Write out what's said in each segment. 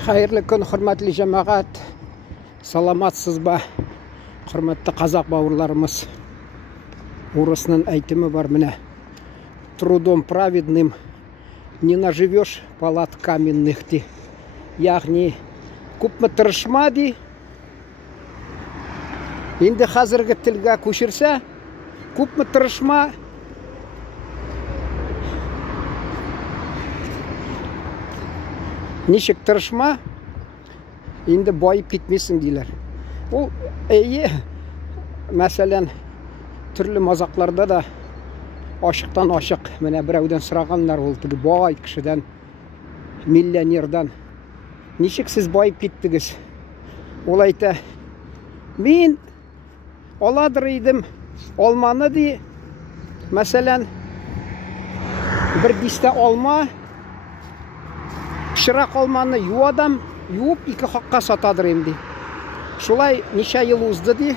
Хайырлы күн, құрметті жамағат. Саламатсыз ба? Құрметті қазақ бауырларымыз. Орысының айтымы бар міне. Трудом праведным не наживешь палат каменных ди. Яғни, көпмі тырышма ди. Енді қазіргі тілге көшірсе, көпмі тырышма. Нешік тырышма, енді байып кетмесің дейлер. Ол мәселен, түрлі мазақларда да ашықтан ашық. Міне біреуден сұрағанлар ол түгі бай кішіден, миллионердан. Нешік сіз байып кеттіңіз? Ол айта, мен оладыр едім, олманы де, мәселен, бір бесте олма, шырақ олманы юадам, юып, екі қаққа сатадыр емді. Шулай неше ел ұзды де,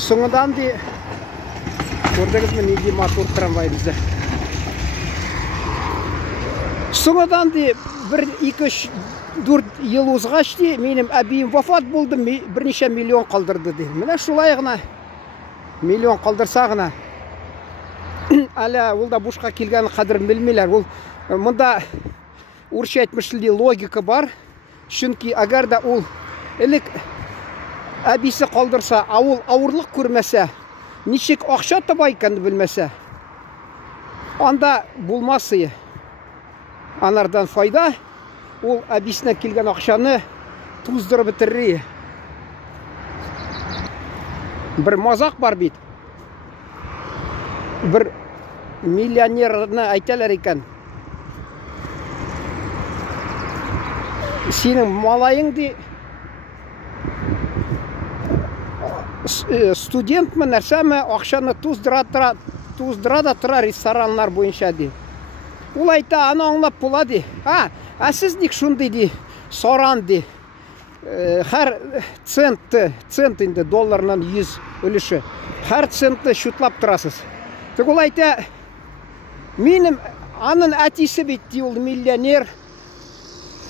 соңыдан де, көрдіңіз ме неге мотор трамвай бізді. Соңыдан де, бір, екі, дүрт ел ұзғаш де, менің әбейім вафат болды, бірнеше миллион қалдырды де. Міне шулай ғына, миллион қалдырсағына, әлі олда бұшқа келгені қадырын білмейлер. Ол мұнда орысша айтмышылды логика бар. Чүнки агарда ол елік әбесі қалдырса, ауыл ауырлық көрмесе, нешек ақша табайканды білмесе, анда болмасы. Анардан файда, ол әбесіне келген ақшаны туздырып бітірі. Бір мазақ бар бейт. Бір миллионеріні айталар екен. Сенің малайыңды студентмі нәрсәмі ақшаны туздырада тұра ресторанлар бойынша де. Ол айта, ана аңлап болады. Сіз нек шунды де, соран де. Әр центінде долларынан 100 үліші. Әр центті шутлап тұрасыз. Ол айта, менің анын әтесі бетті, ол миллионер.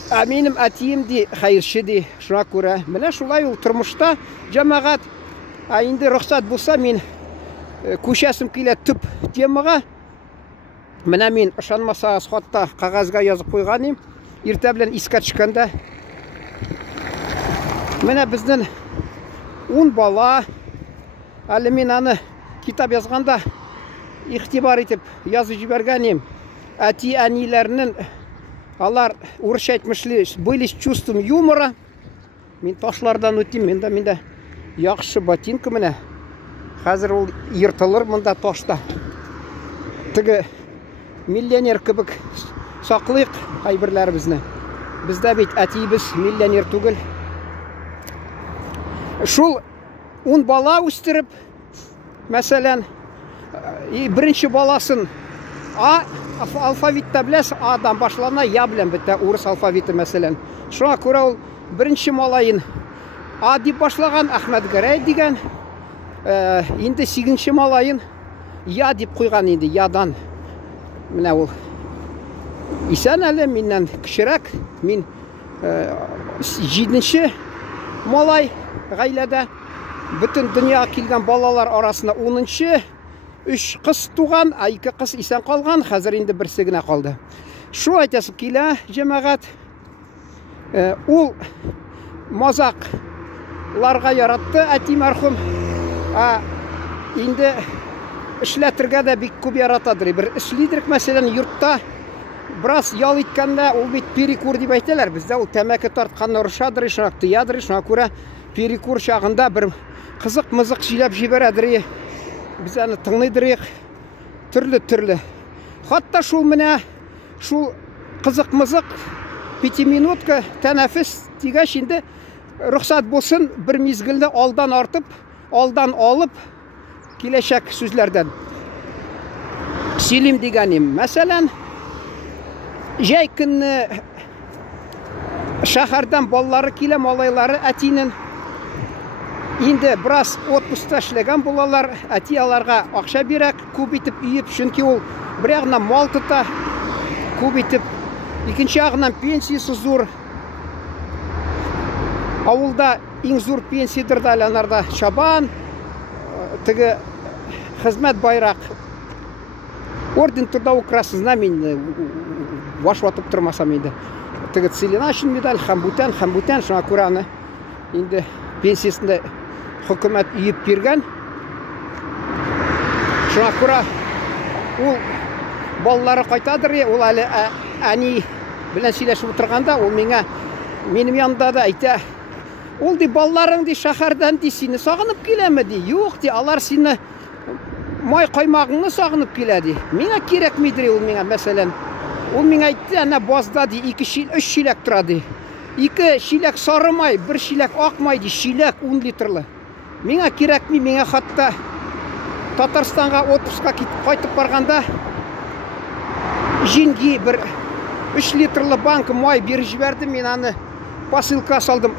Менің әтейімді қайыршы де, шуна көре. Міне шулай ол тұрмышта жамағат. Енді рұқсат болса, мен көшесім келе түп темаға. Міне мен ұшанмаса схотта қағазға yazып қойғаным. Ерте білен искат шыққанда. Міне біздің 10 бала. Әлі мен аны китап yazғанда иқтибар етіп yazып жібергенім. Әти әнилерінің алар орысша айтмышлы, были с чувством юмора. Мен ташлардан өтем, менде яқшы ботинка міне. Қазір ол ертылыр мұнда ташта. Тігі миллионер кібік сақлық айбірлер бізні. Бізді бейт әтейбіз миллионер түгіл. Шул 10 бала өстіріп, мәселен, бірінші баласын алфавитті біләс, Адан башлана, я білем бітті, орыс алфавиті мәселен. Шуға көре ол бірінші малайын А деп башлаған Ахмет Гәрәй деген, енді 8-ші малайын Я деп қойған енді, Ядан. Міне ол. Исән әлі менен кішірек, мен 7-ші малай ғайләді. Бүтін дүния келген балалар арасында 10-ші. 3 қыз туған, 2 қыз исән қалған, қазір енді бірсігіне қалды. Шу айтасып келі, жемағат, ол мазақларға яратты, әти мәрхім. Енді ішләтірге де бек көп яратадыр. Бір ішлейдірік мәселен юртта біраз ял еткенде, ол бет перекур деп айталар. Бізде ол тәмәкі тартқанны ұрышадыр, шынақты ядыр, шына көре перекур шағында бір қызық-мызық жилап жіберадыр. Біз әні тыңлайдырық, түрлі. Хатта шул міне, шул қызық-мызық 5 минутка тәнәфіс тегеш енді рұқсат болсын бір мезгілді алдан артып, алдан алып, келешек сөзлерден. Селим дегенім. Мәселен, жай күнні шахардан балалары келе, малайлары әтейінің енді біраз отпуста ішлеген болалар, әти аларға ақша берек, көп етіп үйіп, шүнке ол бір ағынан мал тұта, көп етіп, екінші ағынан пенсиясы зор, Ауылда ең зор пенсиядыр да ланарда чабан, тігі қызмет байрақ, орден тұрда украсы знамені вашуатып тұрмасам енді. Тігі целинашын медаль, хамбутен, шыңа көраны енді пенсиясында хүкімет үйіп берген. Шыңа көра ол балалары қайтадыр, ол әлі әне білен сөйлесіп отырғанда, ол менің янымда да айта, ол де балаларың де шахардан де сені сағынып келемі де, жоқ де, алар сені май қаймағыңны сағынып келеді. Менің керек мейдіре ол менің мәселен. Ол мен айтты, әне базда де 2-3 шилек тұрады. 2 шилек сары май, 1 шилек ақ май де, шилек 10 литрлы. Менің керек ме, менің қатта Татарстанға отпусқа қайтып барғанда женге бір 3 литрлы банк май беріп жіберді. Мен аны посылка салдым,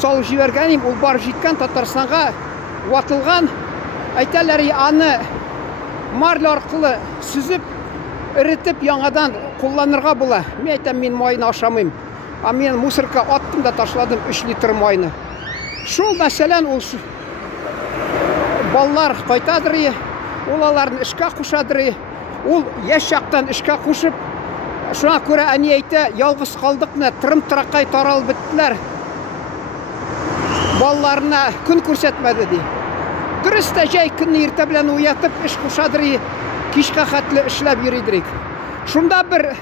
салып жібергенім, ол барып жеткен Татарстанға уатылған. Айталары аны марлы арқылы сүзіп, ірітіп яңадан қолланырға бұла. Мен айтам, мен майыны ашамайым. А мен мусорка аттым да ташладым 3 литр майыны. Шол мәселен ол балалар қайтадыры, ол аларын ішқа қушадыры, ол еш жақтан ішқа қушып, шуңа көрі әне айты, ялғыз қалдықны тырым-тырақай тарал біттілер. Балаларына күн көрсетмеді де. Дұрыста жай күнні ерті білен ұятып, іш қушадыры, кешқа қатылы ішләп ерейдірек. Шунда бір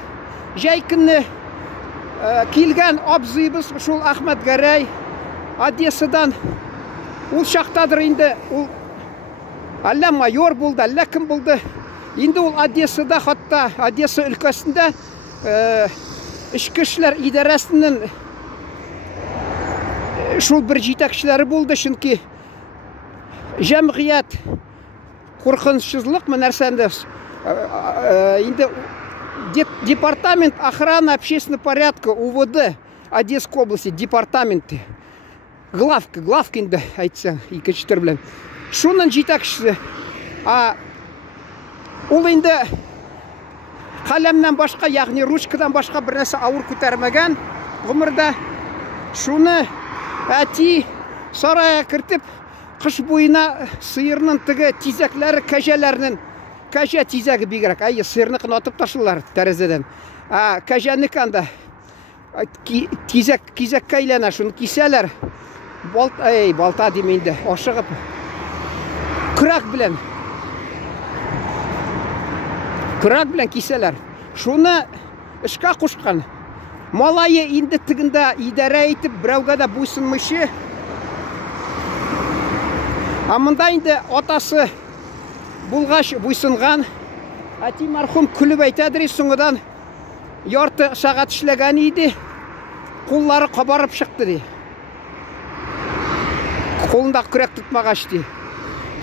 жай күнні келген абзыйбыз, шул Ахмет Гәрәй, Одессадан, ол шақтадыр енді, ол әлі майор болды, әлі кім болды. Енді ол Одессада, қатта Одесса үлкесінде ішкі ішлер идарасының шул бір жетекшілері болды, шынки жәмғият қорқынышсызлық нәрсенді енді департамент охраны общественного порядка УВД Одесской области департаменті главка енді айтсаң екіншітір білен шуның жетекшісі ол енді қаламнан башқа, яғни ручкадан башқа бір нәрсе ауыр көтермеген ғұмырда шуны әти сарайға кіртіп қыш бойына сиырның тігі тизәклері кәжелерінің кәже тизәгі бигерек, сиырны қынатып ташылар тәрізеден. Кәжені кәнді тизәк кәйләна, шуны киселер, балта демейді, ашығып, күрәк білен киселер. Шуны ішқа құшқан. Малайы енді тігінде идара етіп, бірауға да бұйсынмышы. Амында енді атасы бұлғаш бұйсынған, әти мархум күліп айтадыры соңыдан ярты сағат ішлеген еді, қоллары қабарып шықты де. Қолында күрек тұтмағаш де.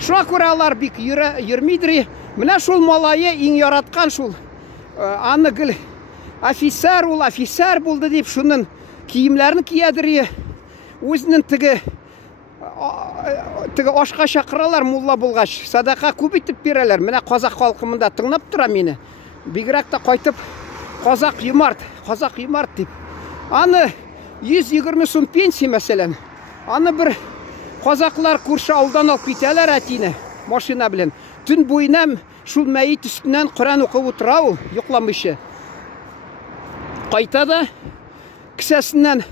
Шуа көралар бік үрмейдірі, мына шул малайы ең яратқан шул. Аны гіл офицер, ол офицер болды деп шуның киімлерін киядірі, өзінің тігі ашқа шақыралар мұлла болғаш, садақа көбейтіп берелер. Міне қазақ халқымында тыңнап тұра мені. Бигірақта қайтып, қазақ юмарт деп. Аны 120 сом пенсия мәселен. Аны бір қазақлар көрші ауылдан алып кетелер әтейіне, машина білен. Түн бойынам шул мәйіт үстінен Құран оқып отыра ол, йоқламышы. Қайтады, кісәсінен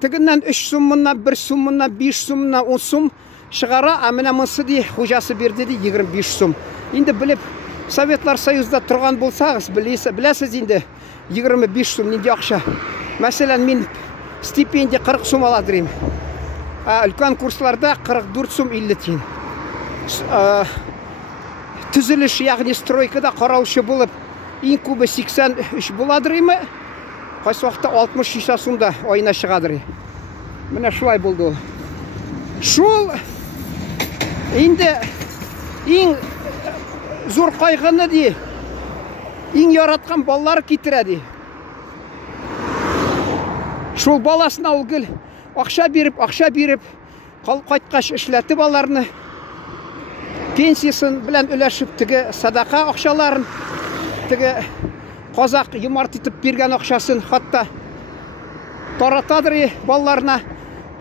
тігіннен 3 сумынан, 1 сумынан, 5 сумынан, 10 сум шығара, әміне мұнсы де қожасы берді де 25 сум. Енді біліп, Советлар Союзда тұрған болсағыз, білесіз енді 25 сум ненде ақша. Мәселен, мен стипендия 40 сум аладырым. Үлкен курсларда 44 сум 50 тиын. Түзіліш, яғни стройкада қараушы болып, ең көбі 83 боладырымы, қайсы уақытта 60-60 сумда ойына шығадыр. Міне шулай болды ол. Шул енді ең зор қайғыны де, ең яратқан балалар кетіреді. Шул баласына ол гіл ақша беріп, қайтқаш ішләті баларыны, пенсиясын білән үләшіп, тігі садақа ақшаларын, тігі қазақ юмарт етіп берген ақшасын қатта таратадыр балаларына.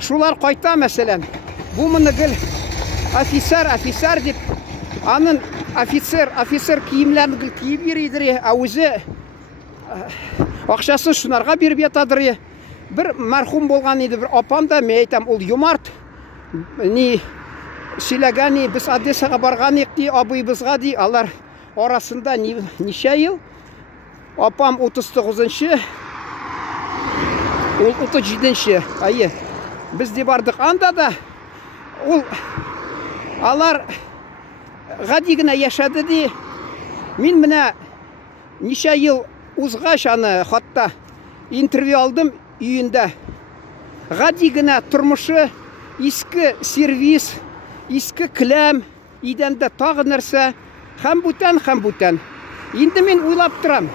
шулар кайта мәсәлән. Бу мыны офицер дип, анын офицер киемләрен киеп йөридер, ә үзе акчасын шунарга биреп ятадыр. Бер мәрхүм булган иде, бер апам да, мен әйтәм, ул юмарт. Сөйләгән, без Одессага барган икти, абыйбызга ди, алар арасында ничә ел? Апам 39-нчы, ул 37-нче. Айы. Без ди бардык. Анда да ул алар гади генә яшәде ди. Мин менә ничә ел узгач аны хатта интервью алдым өендә. Гади генә тормышы, иске сервис, иске кләм, идәндә тагы нәрсә, һәм бүтән. Инде мин уйлап торам.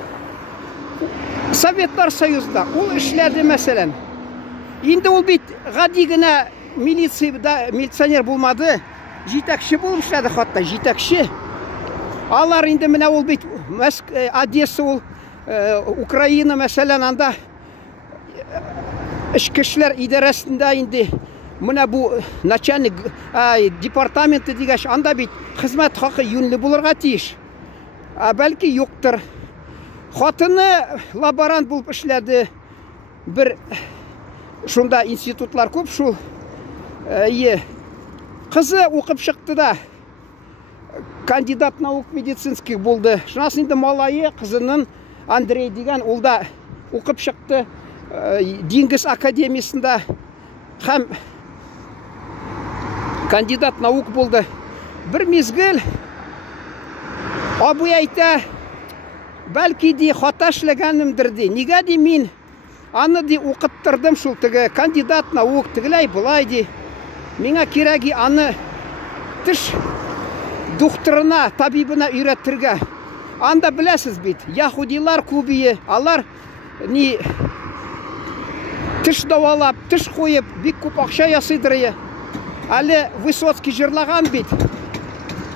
Советтар Союзда ул эшләде мәсәлән. Инде ул бит гади генә милиционер булмады, җитәкче булып эшләде хатта, җитәкче. Алар инде менә ул бит Одесса, ул Украина мәсәлән, анда эчке эшләр идарәсендә инде менә бу начальник департаменты дигәч, анда бит хезмәт хакы юньле булырга тиеш. Бәлки юктыр. Хатыны лаборант булып эшләде. Бер шунда институтлар күп шул. Кызы укып чыкты да. Кандидат наук медицинских булды. Шунысы инде малайы кызының Андрей дигән, ул да укып чыкты. Диңгез академиясында һәм кандидат наук булды. Бер мизгел абый әйтә, бәлки ди хата эшләгәнемдер ди. Нигә ди мин аны ди укыттырдым шул теге кандидат наук, тегеләй булай ди. Миңа кирәги аны тиш докторына, табибына өйрәтергә. Анда беләсез бит, яһудилар күбие, алар тиш давалап, тиш куеп, бик күп акча ясыйдыр. Әле Высоцкий жырлаган бит.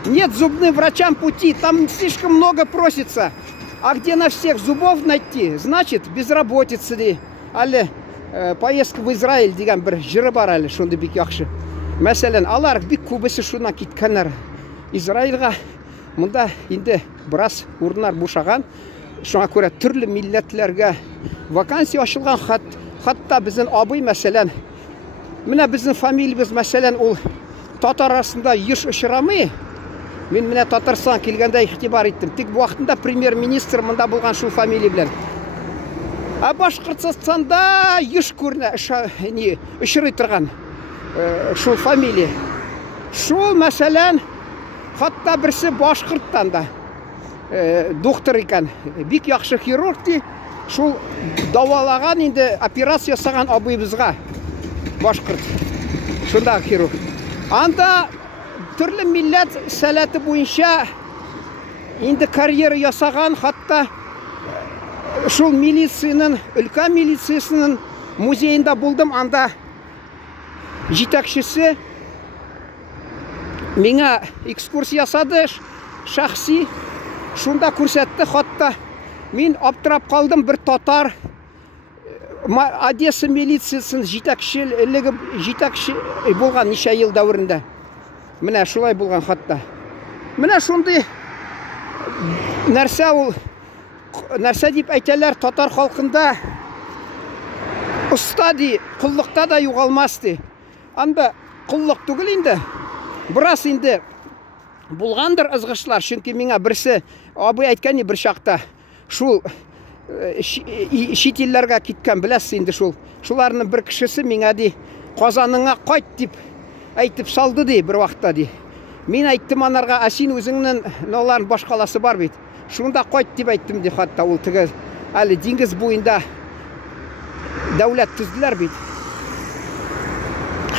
Нет зубным врачам пути, там слишком много просится. А где на всех зубов найти? Значит, безработица ди. Әле поездка в Израиль дигән бер җыры бар әле, шунда бик яхшы. Мәсәлән, алар бик күбесе шуннан киткәннәр Израильга. Монда инде бераз урыннар бушаган. Шуңа күрә төрле милләтләргә вакансия ачылган. Хатта безнең абый мәсәлән, менә безнең фамилиябез мәсәлән, ул татар арасында еш очрамый. Мин менә Татарстан килгәндә игътибар иттем. Тик бу вакытта премьер-министр монда булган шул фамилия белән. Башкортстанда еш күренә, очрый торган шул фамилия. Шул мәсәлән, хатта берсе башкорттан да доктор икән, бик яхшы хирург ди. Шул давалаган инде операция ясаган абыйбызга башкорт. Шунда хирург. Анда төрле милләт сәләте буенча инде карьера ясаган, хатта шул милицияның, өлкән милициясының музейында булдым. Анда җитәкчесе миңа экскурсия ясады, шәхси. Шунда күрсәтте, хатта мин аптырап калдым. Бер татар Одесса милициясының җитәкче булган ничә ел дәврендә. Менә шулай булган хатта. Менә шундый нәрсә ул, нәрсә дип әйтәләр татар халкында, уста ди, куллыкта да югалмас ди. Анда куллык түгел инде. Бераз инде булгандыр ызгышлар, чөнки миңа берсе абый әйткән бер чакта, шул чит илләргә киткән, беләсез инде шуларның бер кешесе миңа ди, Казаныңа кайт дип әйтеп салды ди бер вакытта ди. Мин әйттем анарга, син үзеңнең наларның башкаласы бар бит. Шунда кайт дип әйттем ди, хатта ул теге әле диңгез буенда дәүләт төзделәр бит.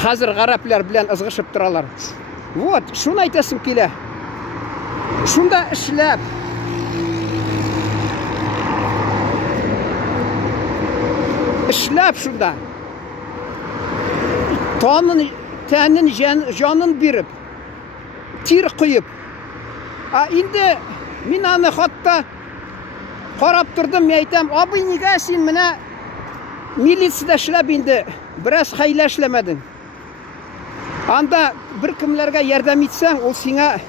Хәзер гарәпләр белән ызгышып торалар. Вот, шуны әйтәсем килә. Шунда эшләп шунда тәнен, җанын биреп, тир куеп. Инде мин аны хатта карап тордым, мен әйтәм, абый, нигә син менә милицияда эшләп инде бераз хәйлә эшләмәдең. Анда бер кемләргә ярдәм итсәң, ул сиңа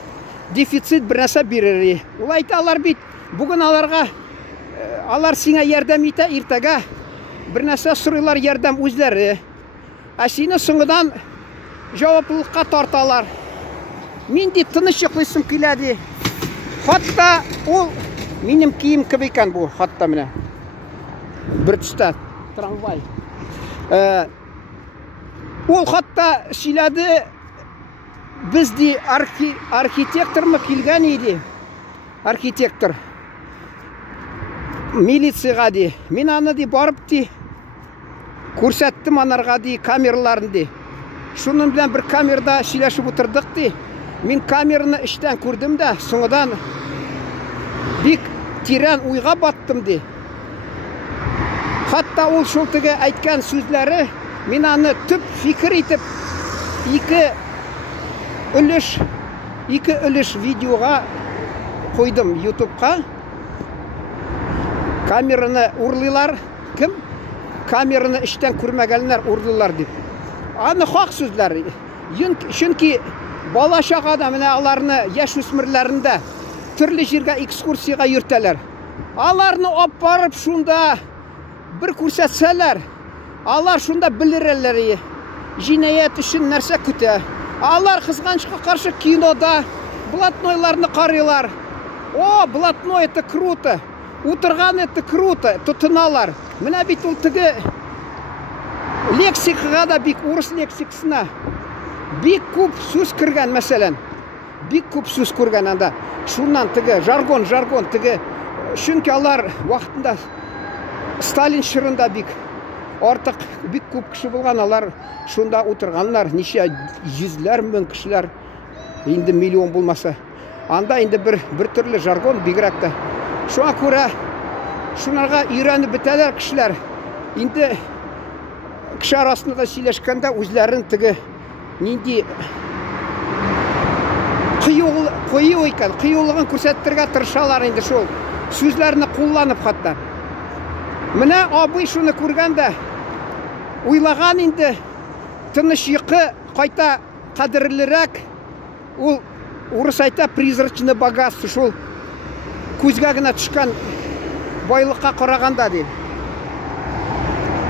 дефицит бер нәрсә бирер. Ул әйтәләр бит, бүген алар сиңа ярдәм итә, иртәгә бер нәрсә сорыйлар ярдәм үзләре. Ә сине соңыдан җаваплылыкка тарталар. Мин ди тыныч йоклыйсым килә ди. Хатта ул минем кием кебек икән бу, хатта менә. Бер төстә трамвай. Ул хатта сөйләде, без ди архитектормы килгән иде. Архитектор. Милицияга ди. Мин аны ди барып ди күрсәттем анарга ди камераларын ди. Шуның белән бер камерада сөйләшеп утырдык ди. Мин камераны эштән күрдем дә, соңыдан бик тирән уйга баттым ди. Хатта ул шул теге әйткән сүзләре мин аны төп фикер итеп ике өлеш видеога куйдым YouTube'ка. Камераны урлыйлар, кем? Камераны эштән күрмәгәннәр урлыйлар дип. Аны хак сүзләр. Чөнки бала чагада менә аларны яшь үсмерләрендә төрле җиргә экскурсиягә йөртәләр. Аларны алып барып шунда бер күрсәтсәләр, алар шунда белерләр, җинаят өчен нәрсә көтә. Алар кызганычка каршы кинода блатнойларны карыйлар. О, блатной это круто. Утырган это круто. Тотыналар. Менә бит ул теге лексикага да бик урыс лексикасына бик күп сүз кергән, мәсәлән. Бик күп сүз кергән анда. Шуннан теге жаргон теге. Чөнки алар вакытында Сталин шырында бик артык бик күп кеше булган, алар шунда утырганнар, ничә йөзләр мең кешеләр, инде миллион булмаса. Анда инде бер төрле жаргон бигрәк тә. Шуңа күрә шунарга өйрәнеп бетәләр кешеләр. Инде кеше арасында сөйләшкәндә үзләрен теге нинди кыю икән, кыюлыгын күрсәтергә тырышалар инде шул сүзләрне кулланып хатта. Менә абый шуны күргәндә уйлаган инде тыныч йокы кайта кадерлерәк. Ул урыс әйтә призрачный богатство, шул күзгә генә төшкән байлыкка караганда ди.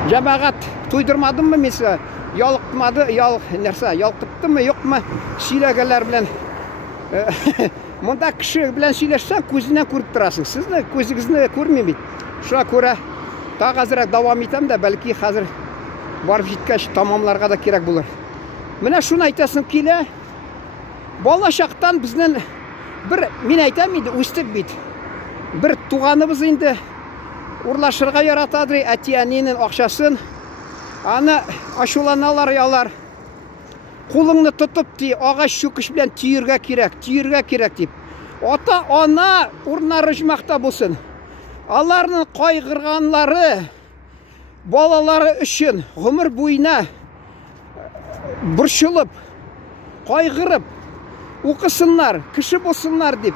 Җәмәгать туйдырмадыммы мисла? Ялыктымады, нәрсә, ялкыттымы, юкмы? Сөйләгәннәр белән монда кеше белән сөйләшсәң, күзеннән күреп торасың. Сезне күзегезне күрмим бит. Шуңа күрә тагы азрак дәвам итәм дә, бәлки хәзер барып җиткәч тамамларга да кирәк булыр. Менә шуны әйтәсем килә. Бала чактан безнең мин әйтәм инде, үстек бит. Бер туганыбыз инде урлашырга яратадыр, әтиянинең акчасын. Аны ачуланалар ялар. Кулыңны тотып ди, агач чүкеш белән тиергә кирәк дип. Ата-ана урыннары җмакта булсын. Аларның кайгырганлары балалары өчен гомер буена борчылып, кайгырып укысыннар, кеше булсыннар дип.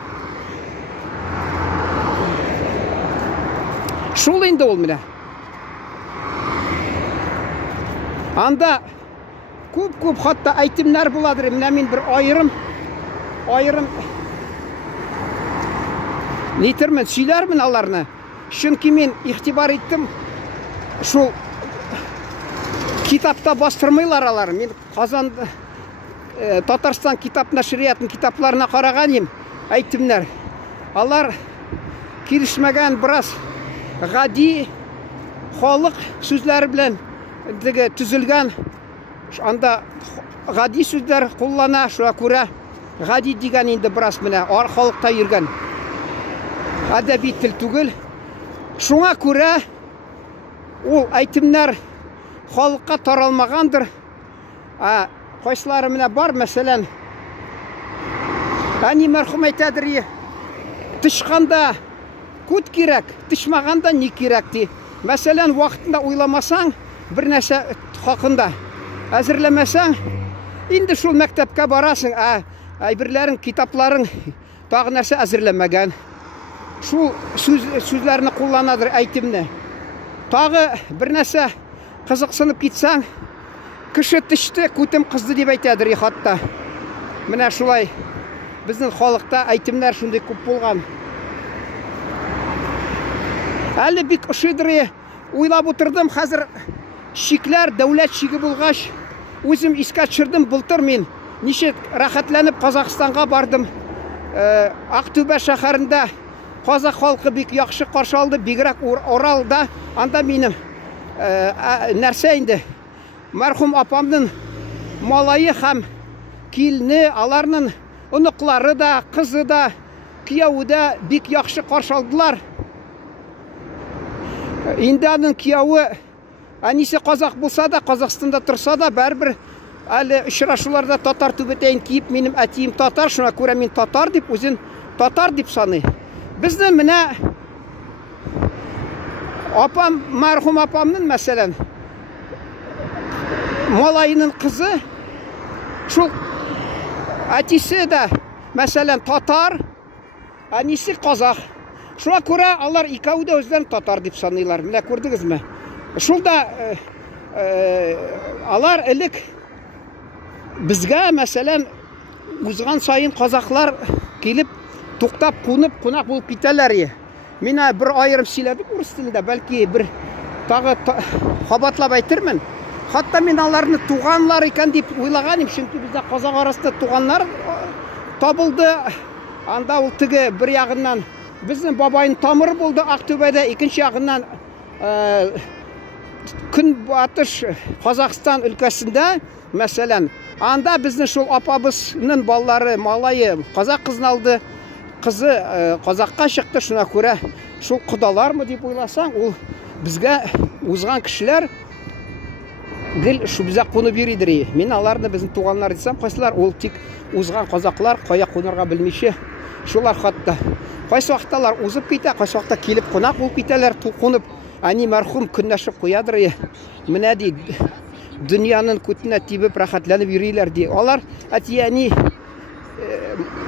Шул инде ул менә. Анда күп хатта әйтемнәр буладыр. Менә мин бер аерым нитермен, сөйләрмен аларны. Чөнки мин игътибар иттем, шул китапта бастырмыйлар алар. Мин Казан Татарстан китап нәшриятының китапларына караган идем, әйтемнәр. Алар килешмәгән бераз гади халык сүзләре белән төзелгән. Анда гади сүзләр куллана, шуңа күрә гади дигән инде бераз менә халыкта йөргән. Әдәби тел түгел. Шуңа күрә ул әйтемнәр халыкка таралмагандыр. Кайсылары менә бар, мәсәлән, әни мәрхүм әйтәдер, тышканда күт кирәк, тышмаганда ни кирәк ди. Мәсәлән, вакытында уйламасаң, бер нәрсә хакында әзерләмәсәң, инде шул мәктәпкә барасың, әйберләрең, китапларың тагы нәрсә әзерләмәгән. Шул сүзләрне кулланадыр әйтемне. Тагы бер нәрсә қызықсынып кетсең, кіші тішті көтім қызды деп айтады рихатта. Міне шулай біздің халықта әйтімлер шундай көп болған. Әлі бик ұшыдыры ойлап отырдым, қазір шиклер дәулет шигі болғаш, өзім еске түсірдім. Былтыр мен неше рахатланып Қазақстанға бардым. Ақтөбе шаһарында қазақ халқы бик яқшы қаршы алды, бигрәк Оралда. Анда менің нәрсе инде мәрхүм апамның малайы һәм келіні, аларның ұнықлары да, қызы да, күйеуі да бик яқшы қаршы алдылар. Енді аның күйеуі әнесі қазақ болса да, Қазақстанда тұрса да, бәрібір әлі ұшырашуларда татар түбетейін киіп, менің әтейім татар, шуңа көре мен татар деп, өзін татар деп саны. Біздің міне апам, мәрхүм апамның мәселен малайының қызы, шул әтесі де мәселен татар, әнесі қазақ. Шуңа көре алар икәуі де өздерін татар деп саныйлар. Міне көрдіңіз ме? Шул да алар әлік бізге мәселен ұзған сайын қазақлар келіп, тоқтап, қонақ болып кетелер. Мен бір айырым сөйледім орыс тілінде, бәлки бір тағы қабатлап айтырмын. Хатта мен аларны туғанлар екен деп ойлағаным, чөнки бізде қазақ арасында туғанлар табылды. Анда ол тігі бір яғынан біздің бабайын тамыры болды Ақтөбеде, екінші яғынан күн батыш Қазақстан өлкәсінде, мәселен, анда біздің шол апабызның балалары, малайы қазақ қызын алды, қызы қазаққа шықты. Шуңа көре шол құдалар ма деп ойласаң, ол бізге узған кішілер гіл шу бізге қоны бередір. Мен аларны біздің туғанлар десем, қайсылар ол тек узған қазақлар қоя қонырға білмейші. Шолар хатта қайсы вақталар узып кейті, қайсы вақта келіп қонақ болып кетелер, қонып, әне мәрхүм күннәшіп қоядыр. Міне де дүнияның көтіне тибіп рахатланып үйрейлер де. Олар әте әне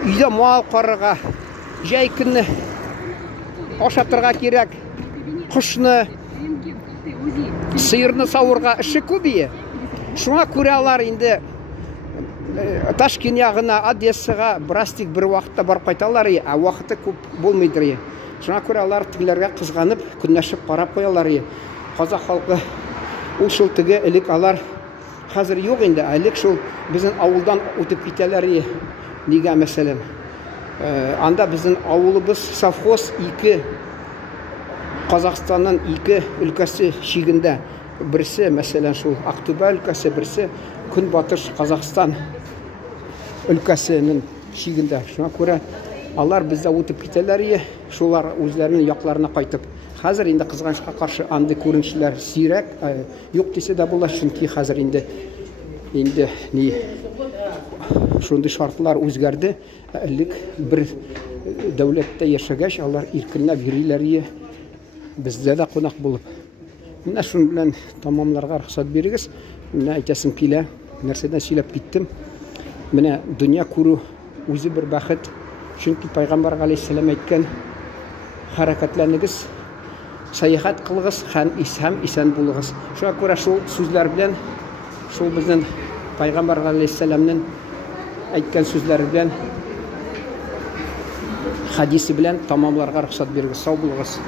үйде мал қарыға, жай күнні ашатырға керек, құшны, сиырны сауырға іші көбейе. Шуңа көре алар енді Ташкент яғына, Одессаға бірастик бір уақытта барып қайталар, уақыты көп болмайдыр. Шуңа көре алар тігілерге қызғанып, күннәшіп қарап қоялар. Қазақ халқы ол шыл тігі әлік алар қазір жоқ енді, әлік шыл біздің ауылдан өтіп кетелер. Неге мәселен? Анда біздің ауылыбыз совхоз екі Қазақстанның екі өлкәсі шегінде. Бірісі мәселен шул Ақтөбе өлкәсі, бірісі күн батыш Қазақстан өлкәсінің шегінде. Шуңа көре алар бізде өтіп кетелер, шулар өзлерінің яқларына қайтып. Қазір енді қызғанышқа қаршы анды көрінішілер сирек, жоқ десе де болады, чөнки қазір енді не шундай шартлар өзгерді. Әлік бір дәулетте яшагаш, алар иркенләп йөриләр, бізде де қонақ болып. Міне шун белән тамамларға рұқсат берегез. Міне әйтәсем килә, нәрседән сөйләп киттем. Міне дөнья күрү үзе бір бәхет. Чөнки Пайғамбар алейһиссалам әйткән, хәрәкәтләнегез, саяхат кылыгыз һәм исән булыгыз. Шуңа күрә шул сүзләр белән, шул безнең Пайғамбар алейһиссаламның әйткән сүзләре белән, хадисе белән тамамларга рөхсәт бирегез. Сау булыгыз.